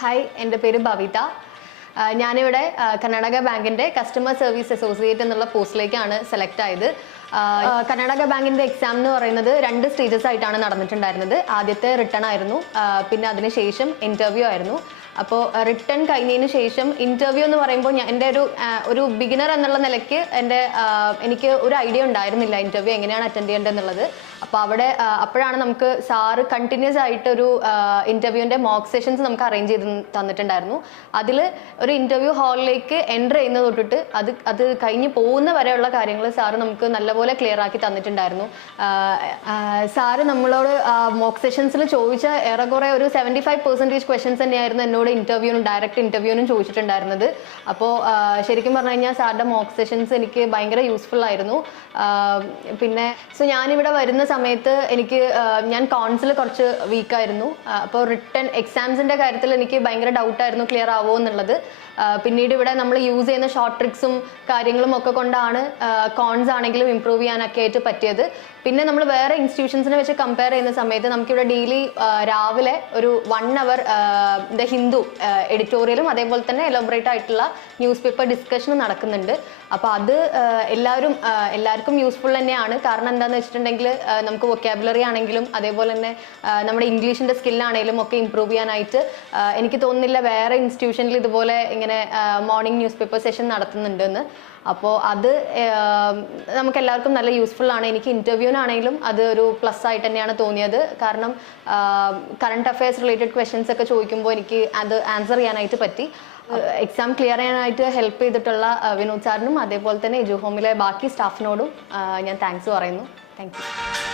Hi, എൻ്റെ പേര് ഭവിത. ഞാനിവിടെ കർണാടക ബാങ്കിൻ്റെ കസ്റ്റമർ സർവീസ് അസോസിയേറ്റ് എന്നുള്ള പോസ്റ്റിലേക്കാണ് സെലക്ട് ആയത്. കർണാടക ബാങ്കിൻ്റെ എക്സാം എന്ന് പറയുന്നത് 2 സ്റ്റേജസ് ആയിട്ടാണ് നടന്നിട്ടുണ്ടായിരുന്നത്. ആദ്യത്തെ റിട്ടൺ ആയിരുന്നു, പിന്നെ അതിനുശേഷം ഇൻ്റർവ്യൂ ആയിരുന്നു. അപ്പോൾ റിട്ടൺ കഴിഞ്ഞതിന് ശേഷം ഇൻ്റർവ്യൂ എന്ന് പറയുമ്പോൾ എൻ്റെ ഒരു ബിഗിനർ എന്നുള്ള നിലയ്ക്ക് എനിക്ക് ഒരു ഐഡിയ ഉണ്ടായിരുന്നില്ല ഇൻ്റർവ്യൂ എങ്ങനെയാണ് അറ്റൻഡ് ചെയ്യേണ്ടതെന്നുള്ളത്. അപ്പോൾ അപ്പോഴാണ് നമുക്ക് സാറ് കണ്ടിന്യൂസ് ആയിട്ടൊരു ഇൻ്റർവ്യൂവിൻ്റെ മോക്ക് സെഷൻസ് നമുക്ക് അറേഞ്ച് ചെയ്ത് തന്നിട്ടുണ്ടായിരുന്നു. അതിൽ ഒരു ഇൻ്റർവ്യൂ ഹാളിലേക്ക് എൻ്റർ ചെയ്യുന്നത് തൊട്ടിട്ട് അത് കഴിഞ്ഞ് പോകുന്ന വരെയുള്ള കാര്യങ്ങൾ സാറ് നമുക്ക് നല്ലപോലെ ക്ലിയർ ആക്കി തന്നിട്ടുണ്ടായിരുന്നു. സാറ് നമ്മളോട് മോക്ക് സെഷൻസിൽ ചോദിച്ച ഏറെക്കുറെ ഒരു 75% ക്വസ്റ്റ്യൻസ് തന്നെയായിരുന്നു എന്നോട് ഡയറക്റ്റ് ഇന്റർവ്യൂവിനും ചോദിച്ചിട്ടുണ്ടായിരുന്നത്. അപ്പോൾ ശരിക്കും പറഞ്ഞു കഴിഞ്ഞാൽ സാറിൻ്റെ മോക്ക് സെഷൻസ് എനിക്ക് ഭയങ്കര യൂസ്ഫുൾ ആയിരുന്നു. പിന്നെ ഞാനിവിടെ വരുന്ന സമയത്ത് ഞാൻ കോൺസിൽ കുറച്ച് വീക്കായിരുന്നു. അപ്പോൾ റിട്ടൺ എക്സാംസിൻ്റെ കാര്യത്തിൽ എനിക്ക് ഭയങ്കര ഡൗട്ടായിരുന്നു ക്ലിയർ ആവുമോ എന്നുള്ളത്. പിന്നീട് ഇവിടെ നമ്മൾ യൂസ് ചെയ്യുന്ന ഷോർട്ട് ട്രിക്സും കാര്യങ്ങളും ഒക്കെ കൊണ്ടാണ് കോൺസ് ആണെങ്കിലും ഇമ്പ്രൂവ് ചെയ്യാനൊക്കെ ആയിട്ട് പറ്റിയത്. പിന്നെ നമ്മൾ വേറെ ഇൻസ്റ്റിറ്റ്യൂഷൻസിനെ വെച്ച് കമ്പയർ ചെയ്യുന്ന സമയത്ത് നമുക്കിവിടെ ഡെയിലി രാവിലെ ഒരു 1 hour ദ ഹിന്ദു എഡിറ്റോറിയലും അതേപോലെ തന്നെ എലോബറേറ്റ് ആയിട്ടുള്ള ന്യൂസ് പേപ്പർ ഡിസ്കഷനും നടക്കുന്നുണ്ട്. അപ്പോൾ അത് എല്ലാവർക്കും യൂസ്ഫുൾ തന്നെയാണ്. കാരണം എന്താണെന്ന് വെച്ചിട്ടുണ്ടെങ്കിൽ നമുക്ക് വൊക്കാബുലറി ആണെങ്കിലും അതേപോലെ തന്നെ നമ്മുടെ ഇംഗ്ലീഷിൻ്റെ സ്കില്ലാണെങ്കിലും ഒക്കെ ഇമ്പ്രൂവ് ചെയ്യാനായിട്ട് എനിക്ക് തോന്നുന്നില്ല വേറെ ഇൻസ്റ്റിറ്റ്യൂഷനിൽ ഇതുപോലെ ഇങ്ങനെ മോർണിംഗ് ന്യൂസ് പേപ്പർ സെഷൻ നടത്തുന്നുണ്ടെന്ന്. അപ്പോൾ അത് നമുക്ക് എല്ലാവർക്കും നല്ല യൂസ്ഫുൾ ആണ്. എനിക്ക് ഇൻ്റർവ്യൂവിനാണെങ്കിലും അത് ഒരു പ്ലസ് ആയിട്ട് തന്നെയാണ് തോന്നിയത്. കാരണം കറണ്ട് അഫയേഴ്സ് റിലേറ്റഡ് ക്വസ്റ്റ്യൻസ് ഒക്കെ ചോദിക്കുമ്പോൾ എനിക്ക് അത് ആൻസർ ചെയ്യാനായിട്ട് പറ്റി. എക്സാം ക്ലിയർ ചെയ്യാനായിട്ട് ഹെൽപ്പ് ചെയ്തിട്ടുള്ള വിനോദ് സാറിനും അതേപോലെ തന്നെ എജു ഹോമിലെ ബാക്കി സ്റ്റാഫിനോടും ഞാൻ താങ്ക്സ് പറയുന്നു. Thank you.